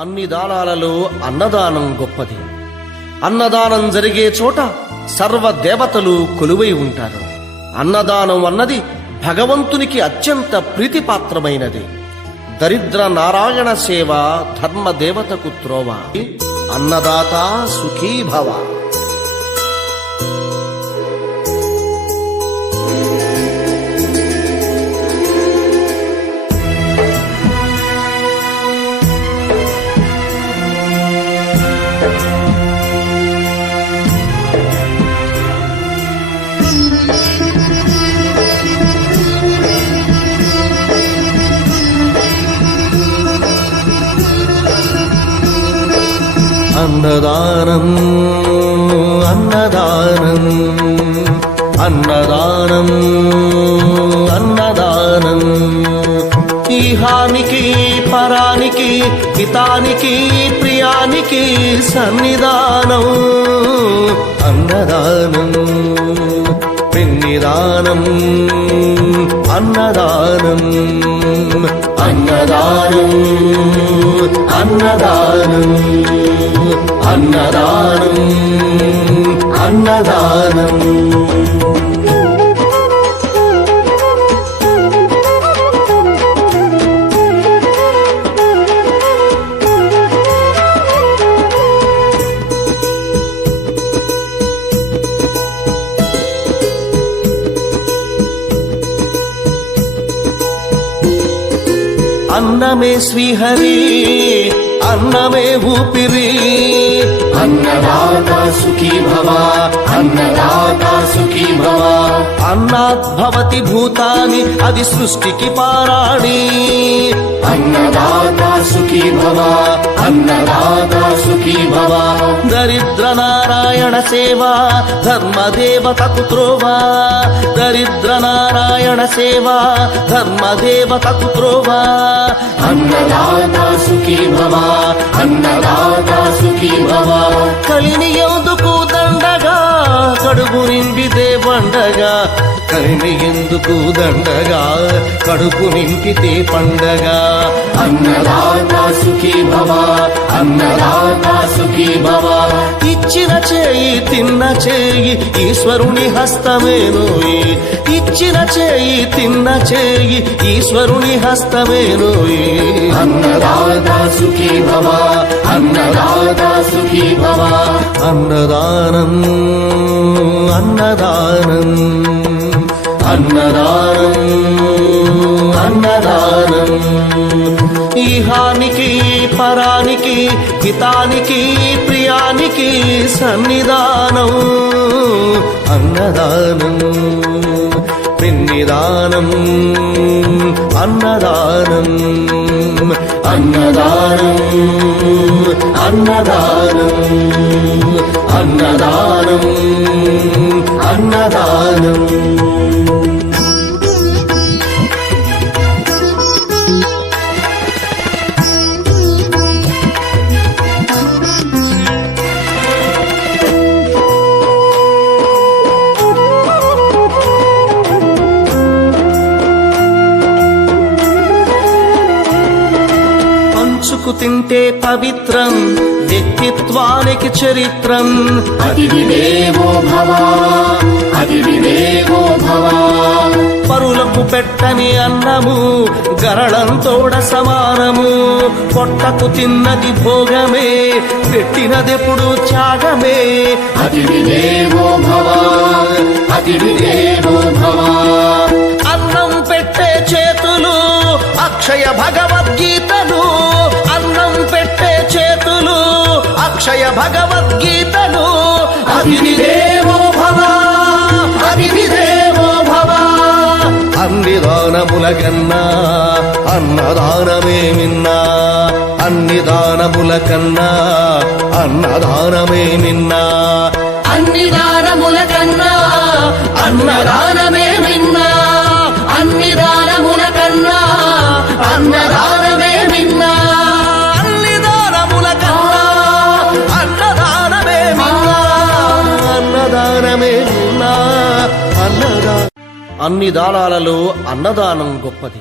అన్ని దానాలలో అన్నదానం గొప్పది. అన్నదానం జరిగే చోట సర్వ దేవతలు కొలువై ఉంటారు. అన్నదానం అన్నది భగవంతునికి అత్యంత ప్రీతిపాత్రమైనది. దరిద్ర నారాయణ సేవ ధర్మదేవతకు త్రోవ. అన్నదాత సుఖీ భవ. అన్నదానం అన్నదానం అన్నదానం అన్నదానం ఈహానికి పరానికి హితానికి ప్రియానికి సన్నిధానం. అన్నదానం పిన్నిదానం అన్నదానం అన్నదానం అన్నదానం అన్నదానం అన్నదానం. అన్నమే శ్రీహరి అన్నమే ఊపిరి. అన్నదాత సుఖీ భవ అన్నదాత సుఖీ భవ. అన్నాద్భవతి భూతాని అది సృష్టికి పారాణి. అన్నదాత సుఖీ భవ అన్నదాత సుఖీ భవ. దరిద్ర నారాయణ సేవ ధర్మదేవతకు త్రోవ. దరిద్ర నారాయణ సేవ ధర్మదేవతకు త్రోవ. అన్నదాత సుఖీ భవ అన్నదాత సుఖీ భవ. కలిని ఎందుకు దండగా కడుపు నింపితే పండగా. కలిని ఎందుకు దండగా కడుపు నింపితే పండగ. అన్నదాత సుఖీ భవ అన్నదాత సుఖీ భవ. ఇచ్చిన చేయి తిన్న చేయి ఈశ్వరుని హస్తమేనోయి. ఇచ్చిన చేయి తిన్న చేయి ఈశ్వరుని హస్తమేనోయి. అన్నదాత సుఖీ భవ అన్నదాత సుఖీ భవ. అన్నదానం అన్నదానం అన్నదానం అన్నదానం ఈహానికి పరానికి హితానికి ప్రియానికి సన్నిధానం. అన్నదానం పిన్నిదానం అన్నదానం అన్నదానం అన్నదానం అన్నదానం అన్నదానం. పంచుకు తింటే పవిత్రం వ్యక్తిత్వానికి చరిత్రం. అతిథి దేవో భవ అతిథి దేవో భవ. పరులకు పెట్టని అన్నము గరళంతోడ సమానము. పొట్టకు తిన్నది భోగమే పెట్టినదెప్పుడు త్యాగమే. అతిథి దేవో భవ అతిథి దేవో భవ. అన్నం పెట్టే చేతులు అక్షయ భగవద్గీతలు. అన్నం పెట్టే చేతులు అక్షయ భగవద్గీతలు. అతిథి దేవో భవ అతిథి దేవో భవ. అన్ని దానముల కన్నా అన్నదానమే మిన్నా. అన్ని దానముల కన్నా అన్నదానమే మిన్నా. అన్ని దానముల కన్నా అన్నదానమే మిన్నా. అన్ని దానముల కన్నా అన్నదానమే మిన్నా. అన్ని దానముల కన్నా అన్నదానమే మిన్నా. అన్నదానమే మిన్నా. అన్ని దానాలలో అన్నదానం గొప్పది.